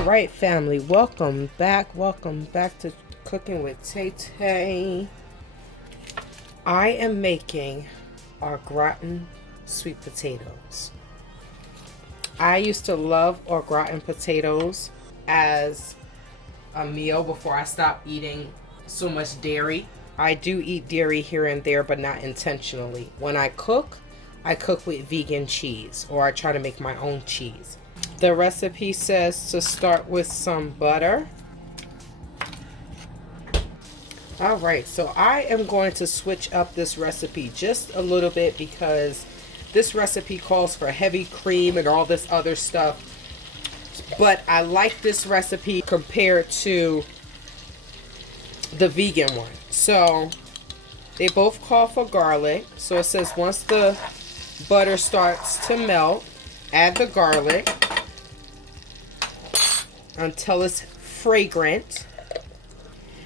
All right, family, welcome back to Cooking with TayTay. I am making our gratin sweet potatoes. I used to love our gratin potatoes as a meal before I stopped eating so much dairy. I do eat dairy here and there, but not intentionally. When I cook with vegan cheese, or I try to make my own cheese. The recipe says to start with some butter. All right, so I am going to switch up this recipe just a little bit because this recipe calls for heavy cream and all this other stuff. But I like this recipe compared to the vegan one. So they both call for garlic. So it says once the butter starts to melt, add the garlic until it's fragrant.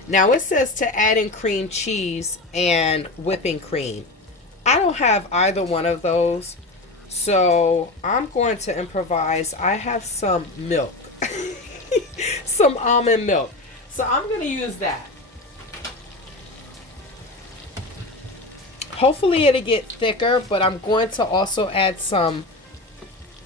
Now it says to add in cream cheese and whipping cream. I don't have either one of those, so I'm going to improvise. I have some milk, some almond milk, so I'm going to use that. Hopefully it'll get thicker, but I'm going to also add some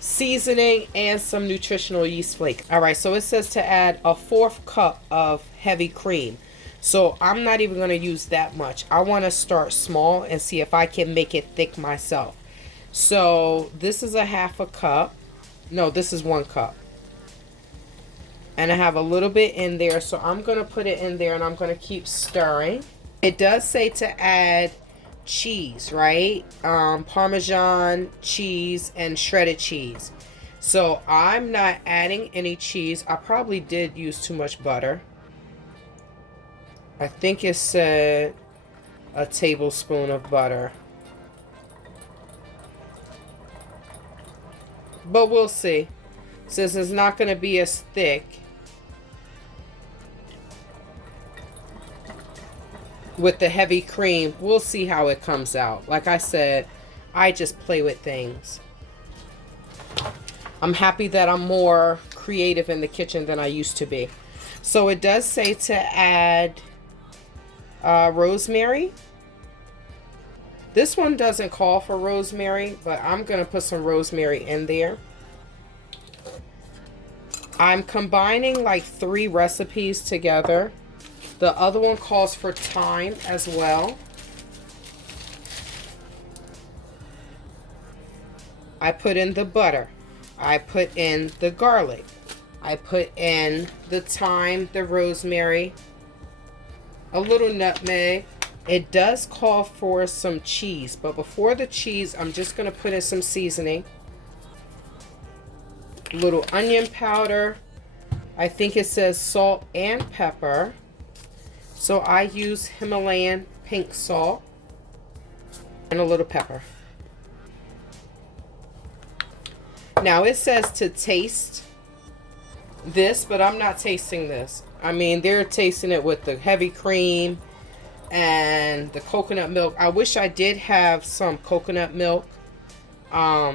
seasoning and some nutritional yeast flake. All right, so it says to add a 1/4 cup of heavy cream. So I'm not even going to use that much. I want to start small and see if I can make it thick myself. So this is a 1/2 cup. No, this is 1 cup. And I have a little bit in there, so I'm going to put it in there and I'm going to keep stirring. It does say to add cheese, right? Parmesan cheese and shredded cheese. So I'm not adding any cheese. I probably did use too much butter. I think it said a tablespoon of butter, but we'll see. Since it's not going to be as thick with the heavy cream, we'll see how it comes out. Like I said, I just play with things. I'm happy that I'm more creative in the kitchen than I used to be. So it does say to add rosemary. This one doesn't call for rosemary, but I'm going to put some rosemary in there. I'm combining like 3 recipes together. The other one calls for thyme as well. I put in the butter. I put in the garlic. I put in the thyme, the rosemary, a little nutmeg. It does call for some cheese, but before the cheese, I'm just going to put in some seasoning. A little onion powder. I think it says salt and pepper. So I use Himalayan pink salt and a little pepper. Now it says to taste this, but I'm not tasting this. I mean, they're tasting it with the heavy cream and the coconut milk. I wish I did have some coconut milk. I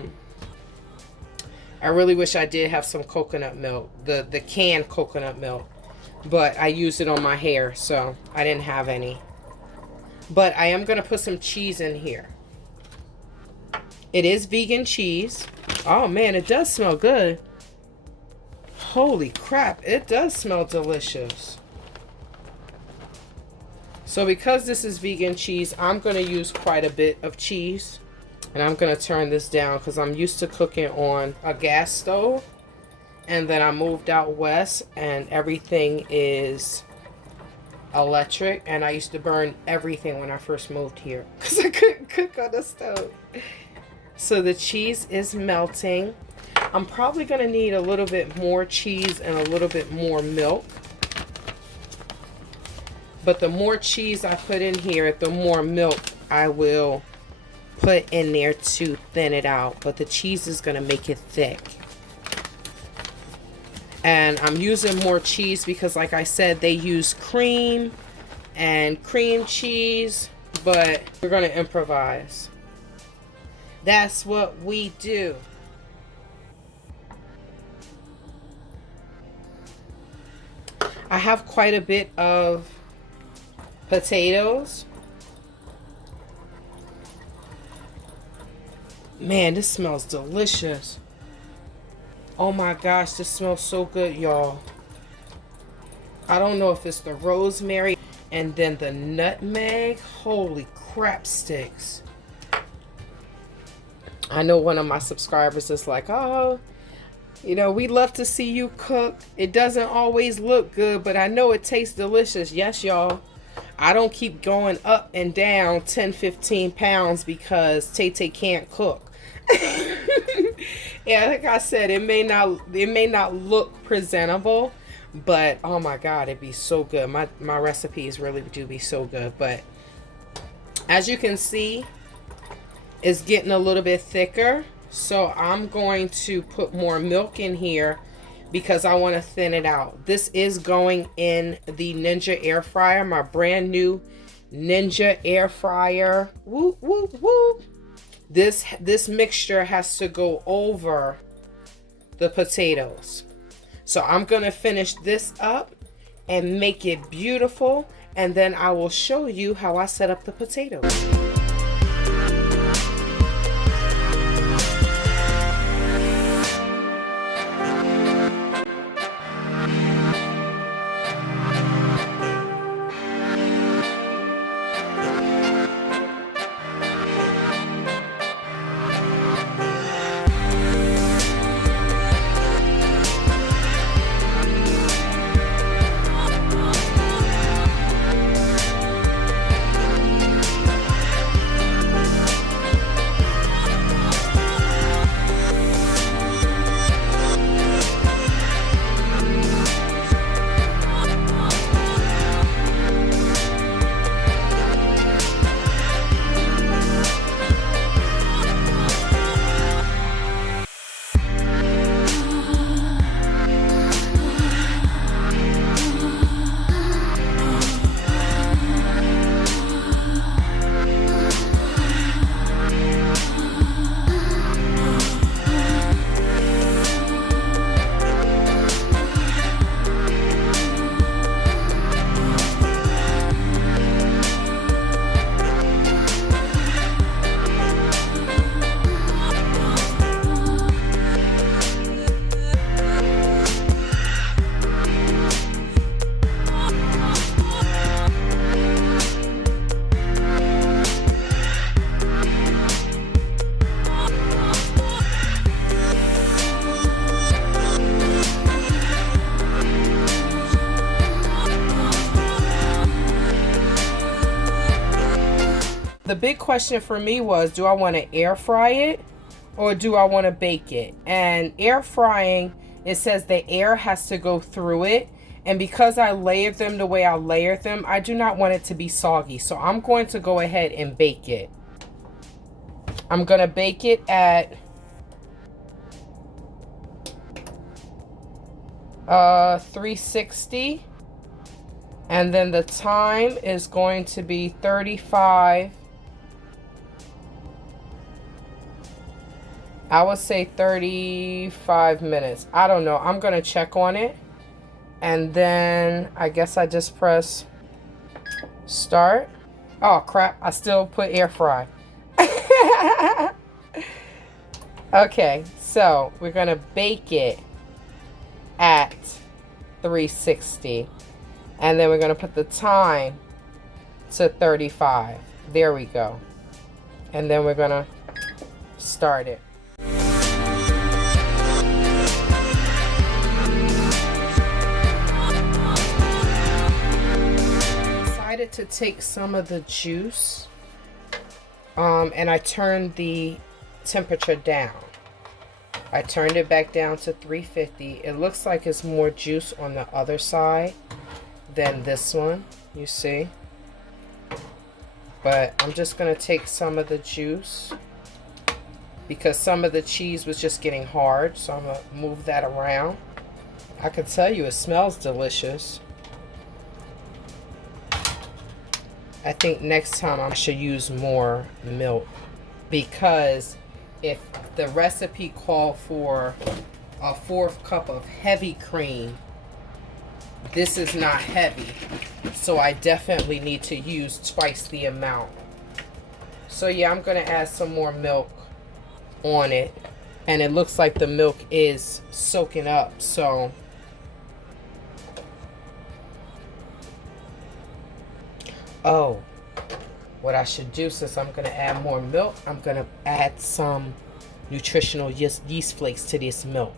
really wish I did have some coconut milk, the canned coconut milk. But I used it on my hair, so I didn't have any. But I am going to put some cheese in here. It is vegan cheese. Oh man, it does smell good. Holy crap, it does smell delicious. So because this is vegan cheese, I'm going to use quite a bit of cheese. And I'm going to turn this down because I'm used to cooking on a gas stove. And then I moved out west and everything is electric. And I used to burn everything when I first moved here because I couldn't cook on the stove. So the cheese is melting. I'm probably going to need a little bit more cheese and a little bit more milk. But the more cheese I put in here, the more milk I will put in there to thin it out. But the cheese is going to make it thick. And I'm using more cheese because, like I said, they use cream and cream cheese, but we're going to improvise. That's what we do. I have quite a bit of potatoes. Man, this smells delicious. Oh my gosh, this smells so good, y'all. I don't know if it's the rosemary and then the nutmeg. Holy crap sticks. I know one of my subscribers is like, oh, you know, we love to see you cook. It doesn't always look good, but I know it tastes delicious. Yes, y'all. I don't keep going up and down 10, 15 pounds because TayTay can't cook. Yeah, like I said, it may not look presentable, but oh my God, it'd be so good. My recipes really do be so good. But as you can see, it's getting a little bit thicker. So I'm going to put more milk in here because I want to thin it out. This is going in the Ninja air fryer, my brand new Ninja air fryer. Woo, woo, woo. This mixture has to go over the potatoes. So I'm going to finish this up and make it beautiful, and then I will show you how I set up the potatoes. The big question for me was, do I want to air fry it or do I want to bake it? And air frying, it says the air has to go through it. And because I layered them the way I layered them, I do not want it to be soggy. So I'm going to go ahead and bake it. I'm going to bake it at 360. And then the time is going to be 35. I would say 35 minutes. I don't know. I'm going to check on it. And then I guess I just press start. Oh, crap. I still put air fry. Okay. So we're going to bake it at 360. And then we're going to put the time to 35. There we go. And then we're going to start it. To take some of the juice and I turned the temperature down. I turned it back down to 350. It looks like it's more juice on the other side than this one, you see, but I'm just going to take some of the juice because some of the cheese was just getting hard, so I'm going to move that around. I can tell you it smells delicious. I think next time I should use more milk because if the recipe called for a 1/4 cup of heavy cream, this is not heavy. So I definitely need to use twice the amount. So yeah, I'm going to add some more milk on it. And it looks like the milk is soaking up. So oh, what I should do, since I'm going to add more milk, I'm going to add some nutritional yeast flakes to this milk.